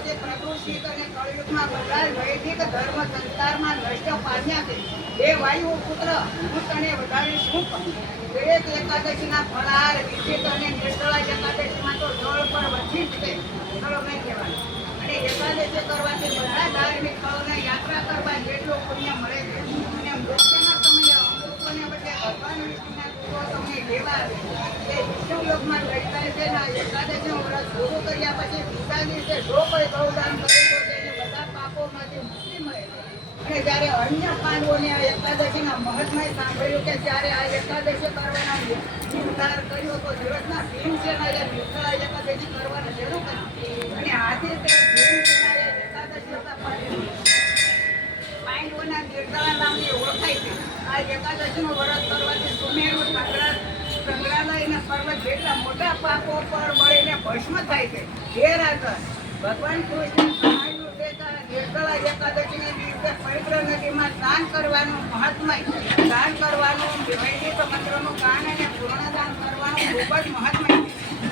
જે છે હે વાયુ પુત્ર હું તને શું કહું? દરેક એકાદશીના ફળાર અને નિર્જળા એકાદશીમાં વધી જ છે ફળો નહીં અને એકાદશી કરવાથી બધા ધાર્મિક ફળોને યાત્રા એકાદશીનું વ્રત પૂરું કર્યા પછી બીજા દિવસે જો કોઈ ગૌદાન કરે તો બધા પાપોમાંથી મુક્તિ મળે. અને જ્યારે અન્ય પાંડવોને એકાદશીના મહત્મય સાંભળ્યું કે જ્યારે આ એકાદશી કરવાનો નિર્ધાર કર્યો તો દિવસના ભીમસેનાએ નિર્જળા એકાદશી કરવાનું શરૂ કર્યું. અને આજે તે ભીમસેનાએ એકાદશી વ્રત પાડ્યું. પાંડવોના નિર્જળા નામની ઓળખાય છે આ એકાદશીનું વ્રત કરવાથી સુમેરુ સંગ્રહ સંગ્રહાલયના પર્વત જેટલા મોટા પાપો પર મળીને ભસ્મ થાય છે. હે રાજા ભગવાન કૃષ્ણ આ નિર્જળા એકાદશીને દિવસે પવિત્ર નદીમાં સ્નાન કરવાનું મહાત્મય. સ્નાન કરવાનું વૈદિક મંત્રોનું કાન અને પૂર્ણદાન કરવાનું ખૂબ જ મહાત્મય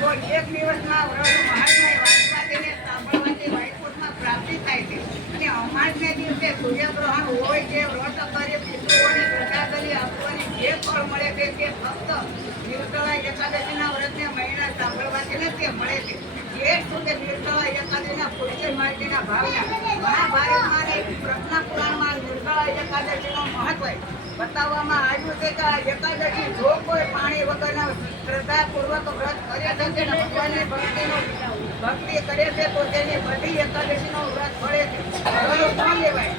તો એક દિવસના વ્રત મહાત્મય વાંચવાથી સાંભળવાથી વૈકુંઠમાં પ્રાપ્તિ થાય છે. અને અમાસને દિવસે સૂર્યગ્રહણ હોય કે વ્રત કરી પિતૃઓને શ્રદ્ધાંજલિ આપવાની જે ફળ મળે છે, તે ફક્ત નિર્જળા એકાદશીના વ્રતને મહિના સાંભળવાથી નથી મળે છે. પાણી વગરના શ્રદ્ધાપૂર્વક વ્રત કરે છે તેને ભક્તિ કરે છે, તો તેની બધી એકાદશીનો વ્રત મળે છે.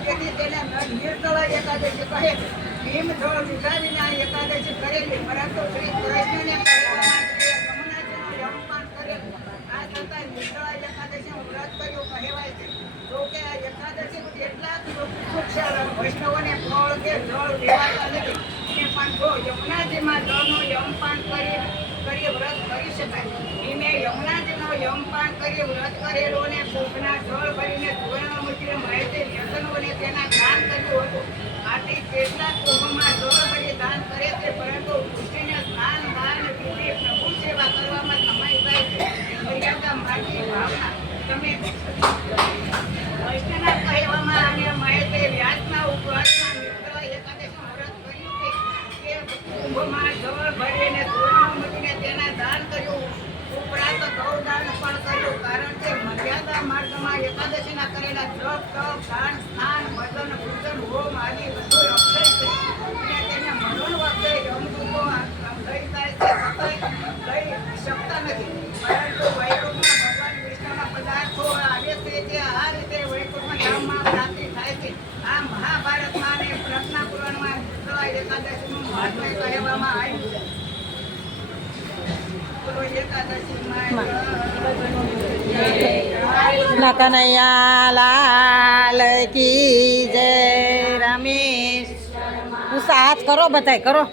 તેને નિર્જળા એકાદશી કહે છે. ભીમ જળ લીધા એકાદશી કરેલી, પરંતુ શ્રી કૃષ્ણને આ છતાં નિર્જળા એકાદશીનું વ્રત કર્યું કહેવાય છે. જો કે આ એકાદશી કેટલાક વૈષ્ણવોને ફળ કે જળ લેવાતા અને પણ જો યમુનાજીમાં યમપાન કરી કરી વ્રત કરી શકાય. ભીમે યમુનાજીનો યમપાન કરી વ્રત કરેલો અને કૂપના જળ ભરીને ધોરણ મૂકીને માહિતી વ્યસનોને તેના દાન કર્યું હતું. આથી કેટલાક કુંભમાં જળ ભરી દાન કરે છે પરંતુ વૃષ્ટિને સ્નાન દાન વિધિ પ્રભુ સેવા કરવામાં સમય થાય છે મર્યાદા માર્ગી ભાવના તમે વૈષ્ણવના કહેવામાં અને મહેતે વ્યાસના ઉપવાસમાં નિર્જળા એકાદશીનું વ્રત કર્યું છે કે કુંભમાં જળ ભરીને સુવર્ણ મૂકીને તેના દાન કર્યું ઉપરાંત ગૌદાન પણ કર્યું કારણ કે મર્યાદા માર્ગમાં એકાદશીના કરેલા જપ તપ દાન સ્નાન ભજન પૂજન હોમ આદિ બધું અક્ષય છે અને તેને મરણ વખતે યમદૂતો લઈ જાય છે છતાંય લઈ શકતા નથી પરંતુ વૈકુંઠમાં ભગવાન વિષ્ણુના પદાર્થો જે આ રીતે વૈકુંઠમાં ધામમાં પ્રાપ્તિ થાય છે. આ મહાભારતમાં અને પ્રજ્ઞા પુરાણમાં એકાદશીનું મહત્વ કહેવામાં આવ્યું એકાદશીમાં ના લાલ કી જય રમેશ. ઉષા કરો બધાય કરો.